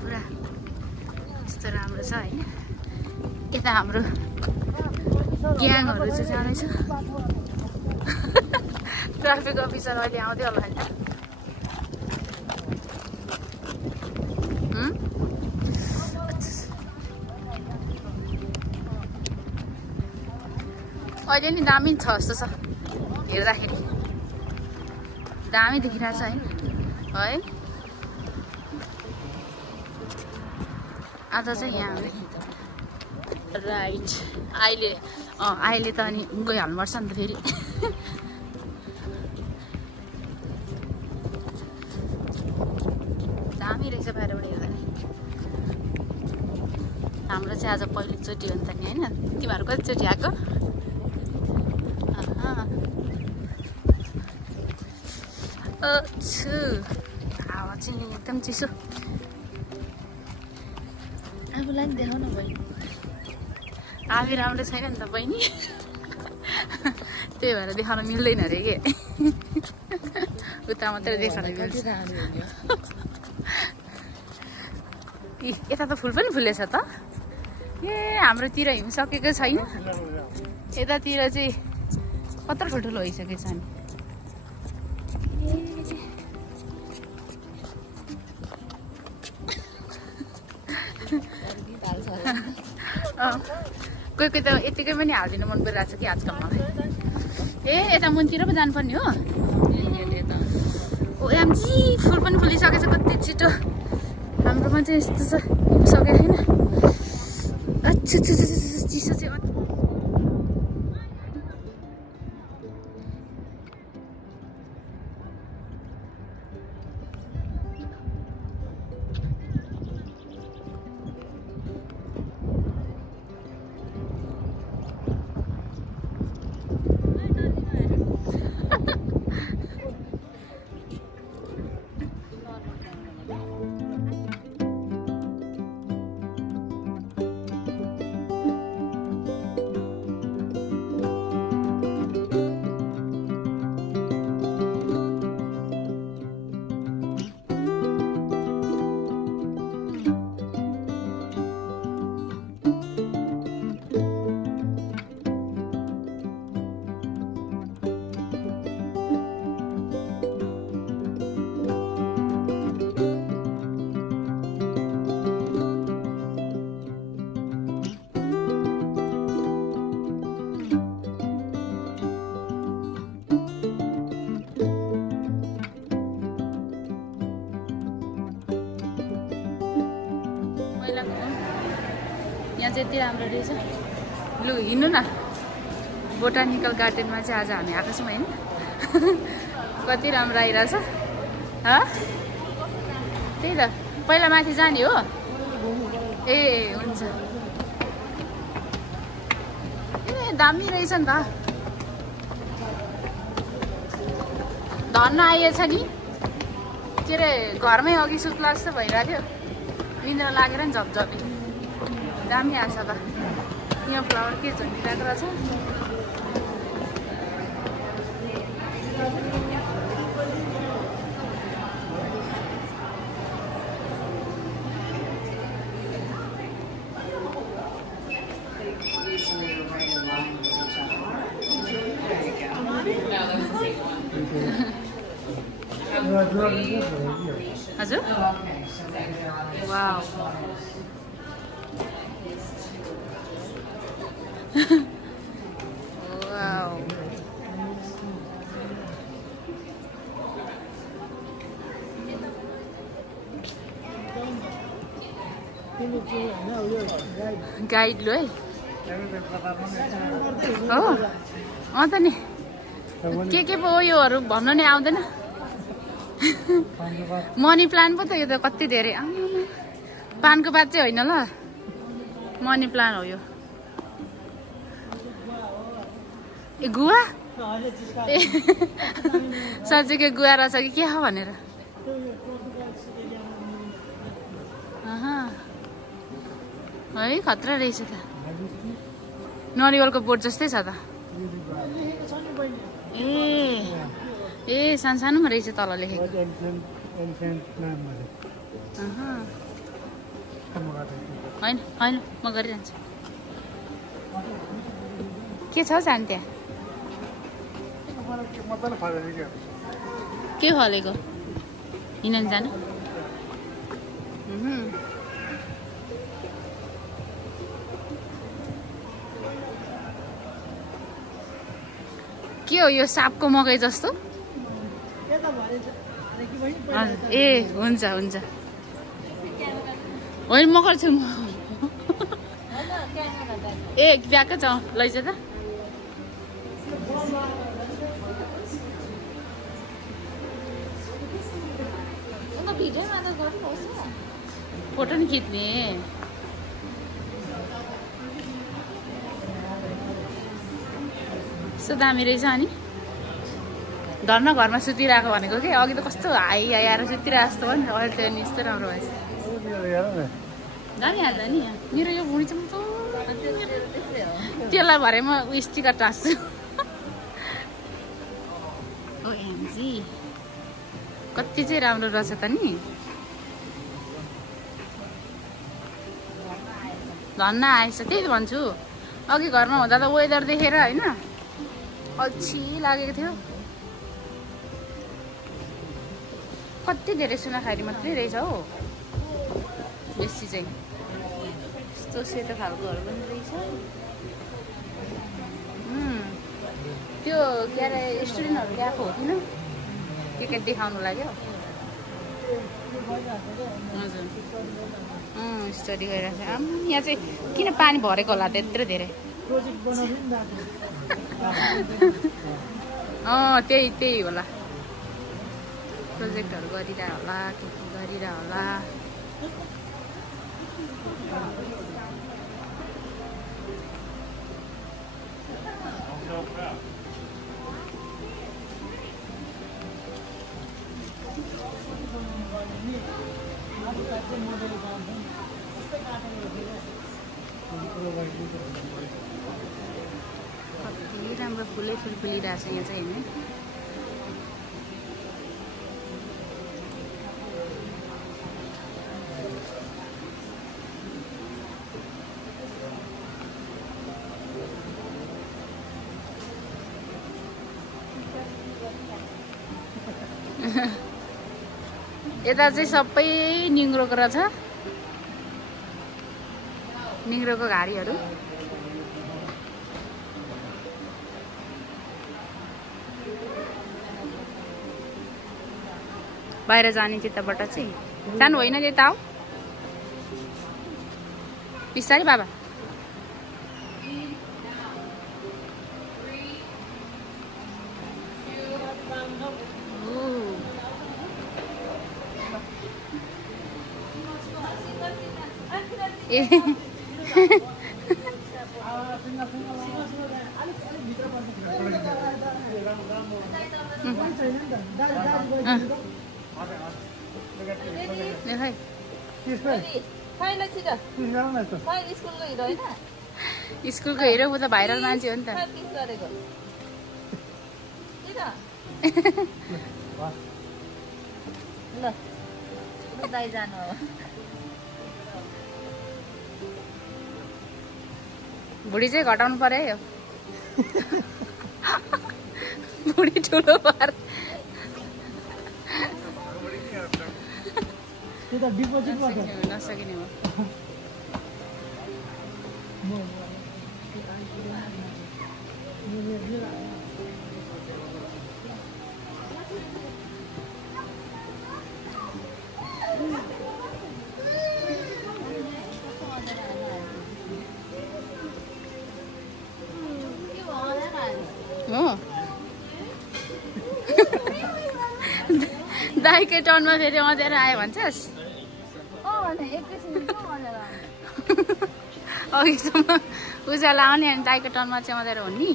पुरा कस्तो राम्रो छ होइन। यता हाम्रो ग्याङहरू चाहिँ जाँदैछ। ट्राफिक अफिसर अहिले आउँदै होला नि। अहिले नि दामी छ जस्तो छ हेर्दाखेरि, दामी देखिरहेको छ है। आज चाहिँ यहाँ राइट अहिले त अनि गइहाल्नुपर्छ नि त फेरि। दामी रहेछ बाहिरबाट हेर्दा नि। हाम्रो चाहिँ आज पहिलोचोटि हो नि त नि होइन। तिमीहरू कतिचोटि आएको? हावा चाहिँ एकदम चिसो। आफूलाई पनि देखाउन बहिनी। आफै राम्रो छैन नि त बहिनी, त्यही भएर देखाउन मिल्दैन अरे के। उता मात्रै देखाउन मिल्छ। यता त फुल पनि फुलेछ त। ए हाम्रोतिर हिउँ सकेको छैन, यतातिर चाहिँ कत्रो ठुल्ठुलो भइसकेको छ नि। कोही कोही त यतिकै पनि हालिदिनु मन परिरहेको छ कि आजकल मलाई। ए यता मुनतिर पो जानुपर्ने हो। ओ एमजी फुल पनि फुलिसकेछ कति छिटो। हाम्रोमा चाहिँ यस्तो छ, सकेको छैन। अच्छा चिसो चाहिँ यहाँ चाहिँ यति राम्रो रहेछ। लु हिँड्नु न, बोटानिकल गार्डनमा चाहिँ आज हामी आएको छौँ होइन। कति राम्रो आइरहेछ। त्यही त पहिला माथि जाने हो। ए हुन्छ। ए दामी रहेछ नि त। धन्न आइएछ नि। के अरे घरमै अघि सुत्ला जस्तो भइरहेको थियो, निन्द्रा लागेर नि झपझपी। दामी आएछ त। यहाँ फ्लावर के झुन्डिरहेको रहेछ। हजुर वाउ वाउ गाइड लो है हो। त नि के पो योहरू भन्नु नै आउँदैन। मनी प्लान्ट पो त यो त कति धेरै। पानको पात चाहिँ होइन ल, मनी प्लान्ट हो यो। ए गुवा ए साँच्चीकै गुवा रहेछ कि के हो भनेर। है खतरा रहेछ त। नरिवलको बोट जस्तै छ त। ए ए सानसानोमा रहेछ तल लेखेको होइन होइन म गरिरहन्छु के छ जान त्यहाँ के फलेको हिँड्न जानु के हो यो सापको मकै जस्तो ए हुन्छ हुन्छ होइन मकर छु म ए ब्यागकै छ लैज त फोटो नि खिच्ने कस्तो दामी रहेछ अनि धर्न घरमा सुतिरहेको भनेको कि अघि त कस्तो हाई आएर सुतिरहेको जस्तो हो नि अहिले त नि यस्तो राम्रो भएछ दामी हाल्दा नि मेरो यो भुँडी चाहिँ त्यसलाई भरे म स्टिकर टाँस्छु ओएमजी कति चाहिँ राम्रो रहेछ त नि धन्न आएछ त्यही त भन्छु अघि घरमा हुँदा त वेदर देखेर होइन अल्छी लागेको थियो कति धेरै सुनाखारी मात्रै रहेछ हो बेसी चाहिँ यस्तो सेतो खालकोहरू पनि रहेछ त्यो के अरे स्टुडेन्टहरू ल्याएको हो किन के देखाउनु लाग्यो हजुर स्टडी गरिरहेको छ यहाँ चाहिँ किन पानी भरेको होला त्यत्रो धेरै त्यही होला प्रोजेक्टहरू गरिरह होला के गरिरह होला कति राम्रो फुलै फुल फुलिरहेको छ यहाँ चाहिँ होइन यता चाहिँ सबै निङ्ग्रोको रहेछ निङ्ग्रोको घारीहरू बाहिर जाने त्यताबाट चाहिँ जानु होइन त्यता हो बिस्तारै बाबा ए स्कुलको हिरो ऊ त भाइरल मान्छे हो नि त भुडी चाहिँ घटाउनु पर्यो है भुडी ठुलो भएर नसकिने हो दाइकै टर्नमा फेरि अँध्यारो आयो भन्छस् अघिसम्म उज्यालो आउने अनि दाइको टर्नमा चाहिँ अँध्यारो हो नि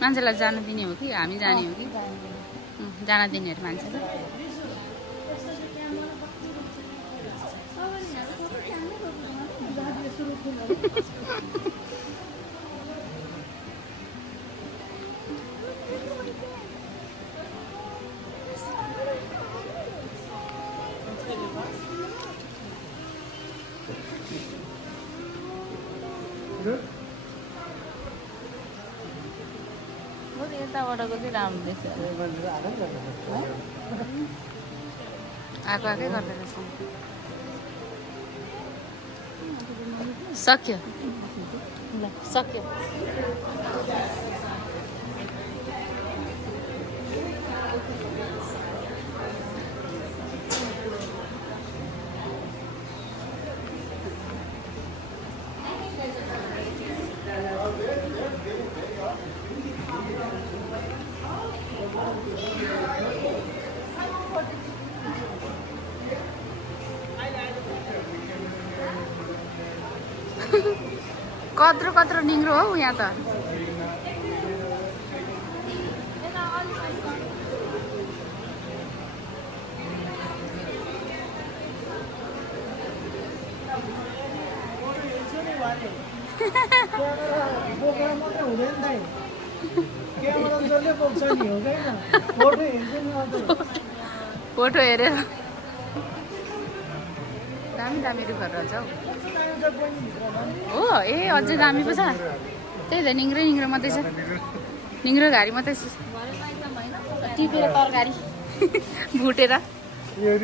मान्छेलाई जान दिने हो कि हामी जाने हो कि जान दिनेहरू मान्छेलाई यताबाटको चाहिँ राम्रो देख्छ आएको आएकै गर्दै रहेछ सक्यो ल सक्यो कत्रो कत्रो निङ्रो हौ यहाँ त फोटो हेरेर दामी दामी रुखहरू रहेछ हौ हो ए अझै दामी पो छ त्यही त निङ्रो निङ्रो मात्रै छ निङ्रो घारी मात्रै छ टिपेर तरकारी भुटेर ए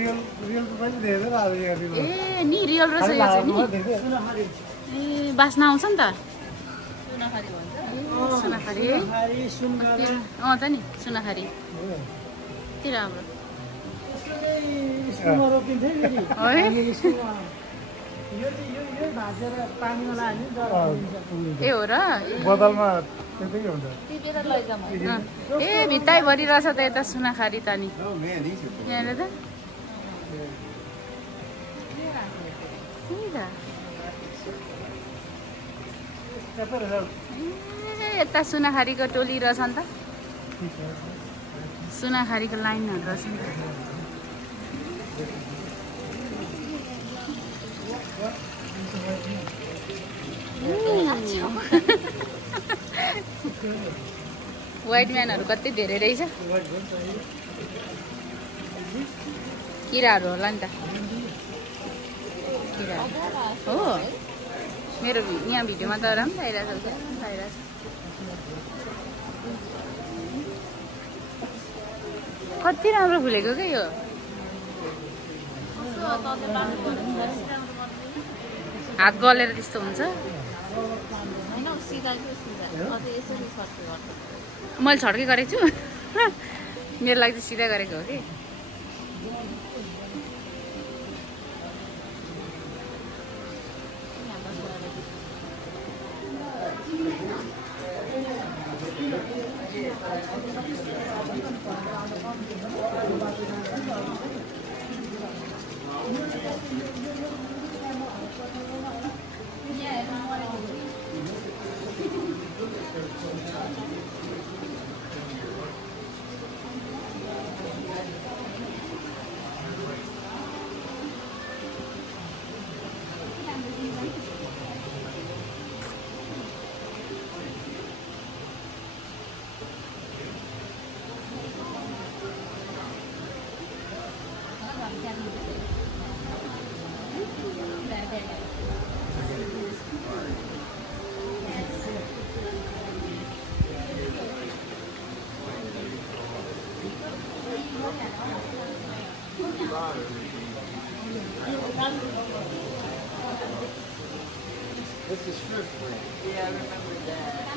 नि रियल रहेछ यो चाहिँ नि ए बास्ना आउँछ नि त सुनाखरी अँ त नि सुनाखरी कति राम्रो ए हो र बदलमा ए भित्तै भरिरहेछ त यता सुनाखरी त नि यहाँनिर त यता सुनाखरीको टोली रहेछ नि त सुनाखरीको लाइनहरू रहेछ नि त व्हाइट म्यानहरू कति धेरै रहेछ किराहरू होला नि त किरा हो मेरो यहाँ भिडियोमा त राम्रो आइरहेछ कति राम्रो फुलेको क्या यो हात गलेर त्यस्तो हुन्छ मैले छड्के गरेको छु मेरो लागि चाहिँ सिधा गरेको हो कि It's a strip club. Yeah, I remember that.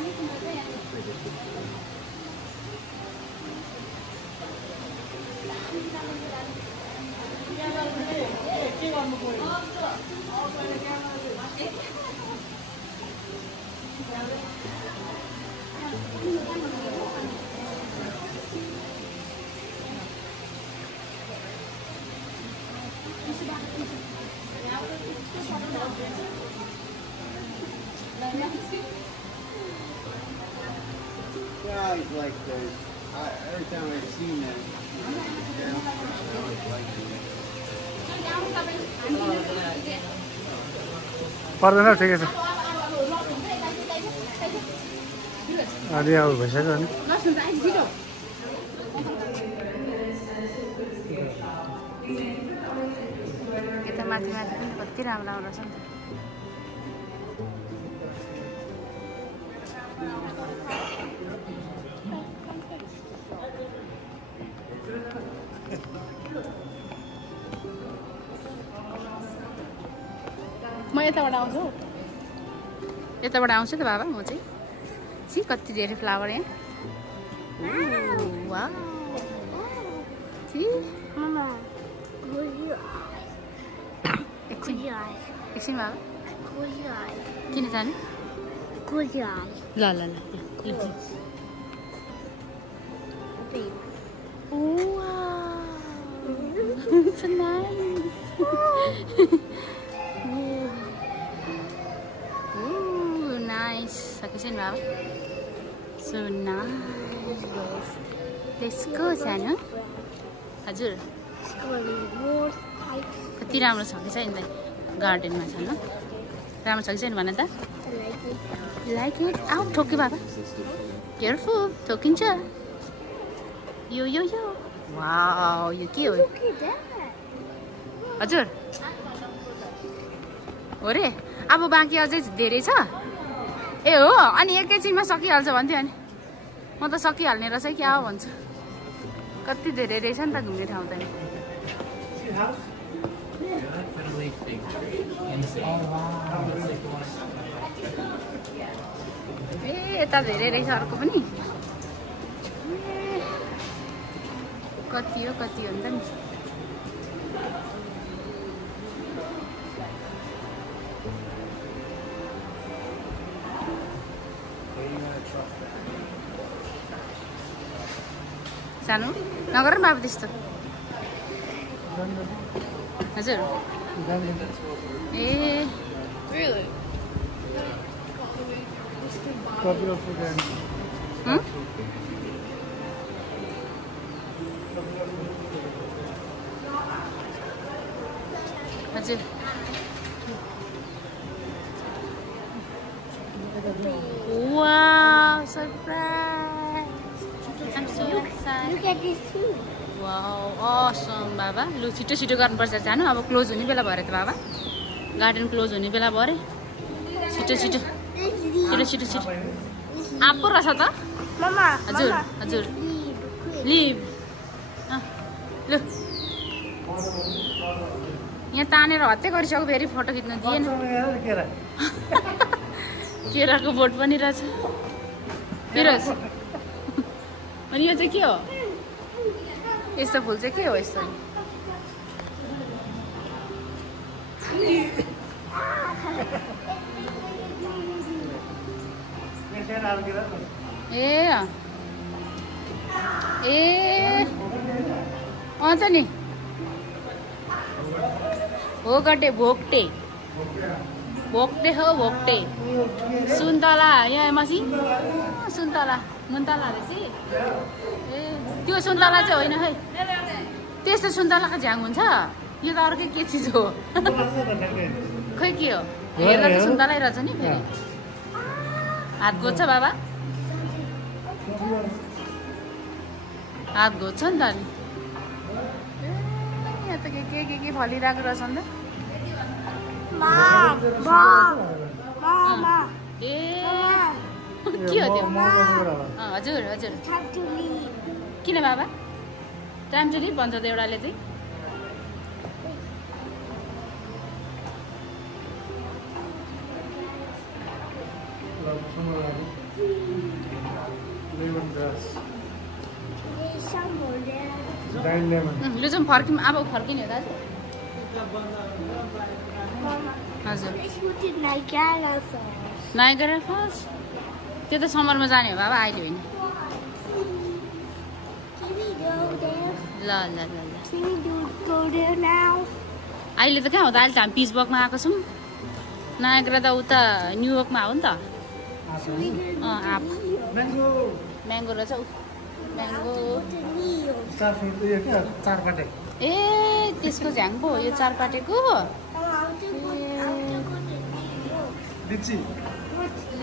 Guys like those. Every time I've seen them, I always like them. पर्दैन ठिकै छ अलि अब भइसक्यो नि यता माथि माथि पनि कति राम्रो राम्रो छ नि त म यताबाट आउँछु यताबाट आउँछु त बाबा म चाहिँ सी कति धेरै फ्लावर यहाँ wow see Mama, close your एकछिन एकछिन बाबा Close your eyes. किन जाने Close your eyes. ल ल ल Close. Babe. wow so nice ooh nice सकेछन् बाबा so nice let's go सानो हजुर कति राम्रो छ कि छैन गार्डनमा छ ल राम्रो छ कि छैन भन त लाइक इट आउ ठोके बाबा केयरफुल ठोकिन्छ यो यो यो वाउ यो के हो Look at that. हजुर हो रे अब बाँकी अझै धेरै छ ए हो अनि एकैछिनमा सकिहाल्छ भन्थ्यो अनि म त सकिहाल्ने रहेछ क्या हो भन्छु कति धेरै रहेछ नि त घुम्ने ठाउँ त नि ए यता धेरै रहेछ अर्को पनि कति हो नि त नि सानो नगर न बाबु त्यस्तो हजुर ए हजुर wow surprise I'm so excited Look at this too. wow awesome बाबा लु छिटो छिटो गर्नुपर्छ जानु अब क्लोज हुने बेला भरे त बाबा गार्डन क्लोज हुने बेला भरे छिटो छिटो छिटो छिटो छिटो आप्पो रहेछ त Mama. हजुर Mama. हजुर Leave. Quick. लिभ लु यहाँ तानेर हत्या गरिसक्यो फेरि फोटो खिच्न दिएन केराको बोट पनि रहेछ फिरोज अनि यो चाहिँ के हो यस्तो फुल चाहिँ के हो यस्तो ए ए त नि हो गटे भोक्टे भोक्टे हो भोक्टे सुन्तला यहाँ मसी सुन्तला मुन्तला रहेछ ए त्यो सुन्तला चाहिँ होइन है त्यस्तो सुन्तलाको झ्याङ हुन्छ यो त अर्कै के चिज हो खै के हो हेर्दा त सुन्तलै रहेछ नि फेरि हात घोज्छ बाबा हात घोज्छ नि त अनि यहाँ त के फलिरहेको रहेछ नि त Mom. Mom. Mama. ए के हो त्यो हजुर हजुर Time to leave. किन बाबा टाइम टु लिभ भन्छ त एउटाले चाहिँ There's some more there. लु जाउँ फर्किम अब फर्किने हो दाजु Mama. हजुर Let's go to Niagara Falls. Niagara Falls त्यो त समरमा जाने हो बाबा अहिले होइन Can we go there? ल ल ल ल Can we go there now? अहिले त कहाँ हो त अहिले त हामी पिचबर्गमा आएको छौँ नाइगरा त उता न्युयोर्कमा हो नि त So we go आप Mango. म्याङ्गो रहेछ ऊ म्याङ्गो to New York. चारपाटे ए त्यसको झ्याङ पो हो यो चारपाटेको I want to go to New York. लिची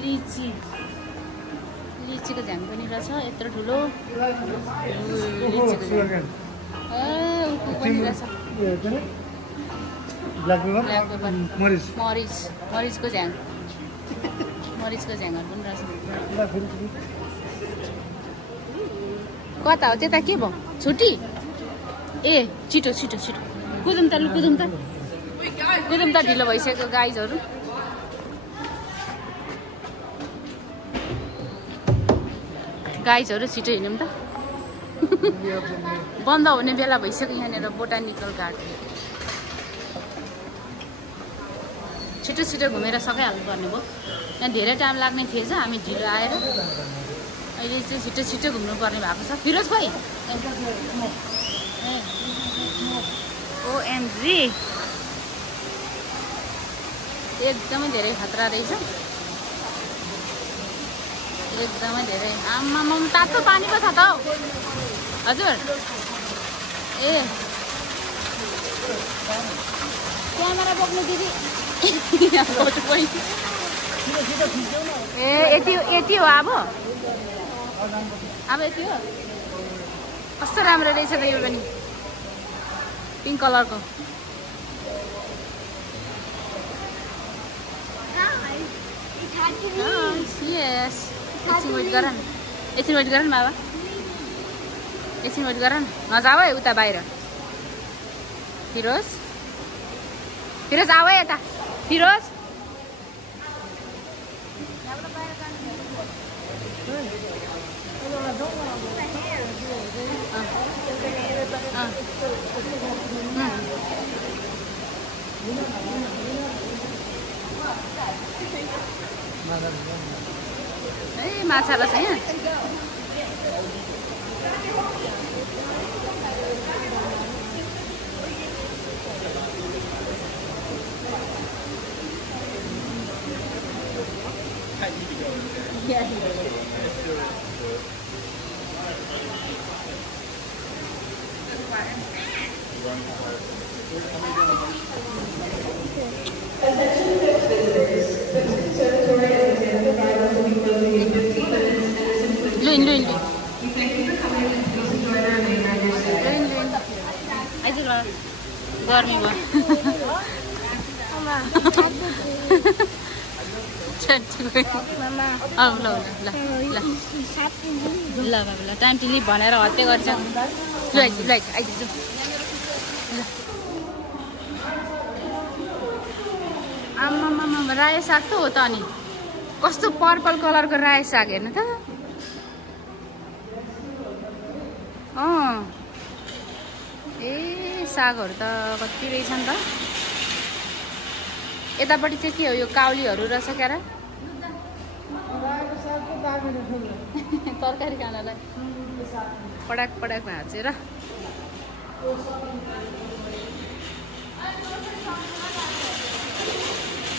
लिची लिचीको झ्याङ पनि रहेछ यत्रो ठुलो लिचीको झ्याङ ऊ पनि रहेछ ब्ल्याक ब्ल्याक पेपर मरिच मरिचको झ्याङ मरिचको झ्याङहरू पनि रहेछ कता हो त्यता के भयो छुट्टी ए छिटो छिटो छिटो कुदौँ त लु कुदौँ त कुदुम त ढिलो भइसक्यो गाइजहरू। गाइजहरू छिटो हिँड्यौँ त। बन्द हुने बेला भइसक्यो यहाँनिर बोटानिकल गार्डन। छिटो छिटो घुमेर सकिहाल्नु पर्ने भयो। यहाँ धेरै टाइम लाग्ने थिएछ, हामी ढिलो आएर अहिले चाहिँ छिटो छिटो घुम्नु पर्ने भएको छ। फिरोज भाइ ओएमजी एकदमै धेरै खतरा रहेछ, एकदमै धेरै। आमामा तातो पानी पो छ त हौ हजुर। ए क्यामेरा बोक्नु दिदी। ए यति यति हो अब यति हो। कस्तो राम्रो रहेछ त यो पनि, पिङ्क कलरको। यस एकछिन वेट गर न, एकछिन वेट गर न बाबा, एकछिन वेट गर न। नजाऊ है उता बाहिर। फिरोज फिरोज आऊ है यता। फिरोज ए माछा रहेछ यहाँ। Luyện aja lah, गर्मी भयो। ल टाइम टिली भनेर हत्या गर्छ। आमामा रायो साग त हो त। अनि कस्तो पर्पल कलरको रायो साग हेर्नु त। ए सागहरू त कति रहेछन् त। यतापट्टि चाहिँ के हो यो काउलीहरू रहेछ क्या र तरकारी खानालाई पडाक पडाक भाँचेर।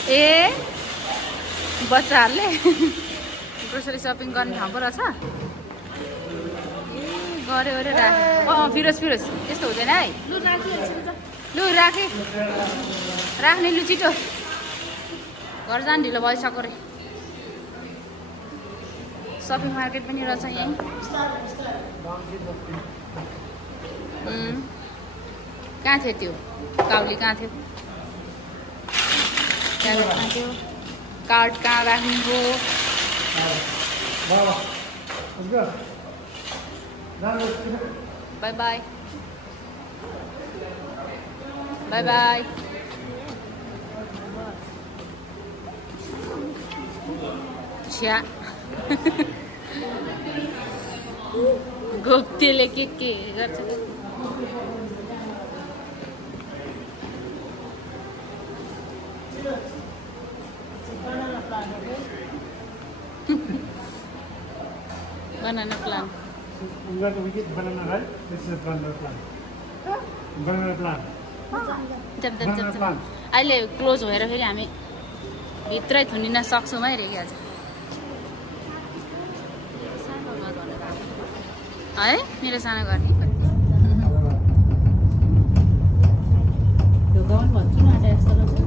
ए बच्चाहरूले ग्रोसरी सपिङ गर्ने ठाउँ पो रहेछ। गऱ्यो गऱ्यो राखेँ। फिरोज फिरोज त्यस्तो हुँदैन है। लु राखेँ राख्ने लु छिटो, घर जानु ढिलो भइसक्यो रे। सपिङ मार्केट पनि रहेछ यहीँ। कहाँ थियो त्यो काउली? कहाँ थियो कहाँ थियो? कार्ड कहाँ राख्नु हो? By by by by. छ्या गोप्तेले के गर्छ? Banana plant. You got to get banana, right? This is a banana plant. Banana plant. Banana plant. अहिले क्लोज भएर फेरि हामी भित्रै थुनिन सक्छौँ है रे आज है। मेरो सानो घर नि गाउँ भन्छु न यस्तो रहेछ।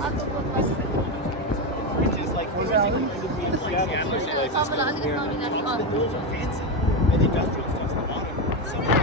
Which is like those are fancy. And the industrial stuff's the bottom.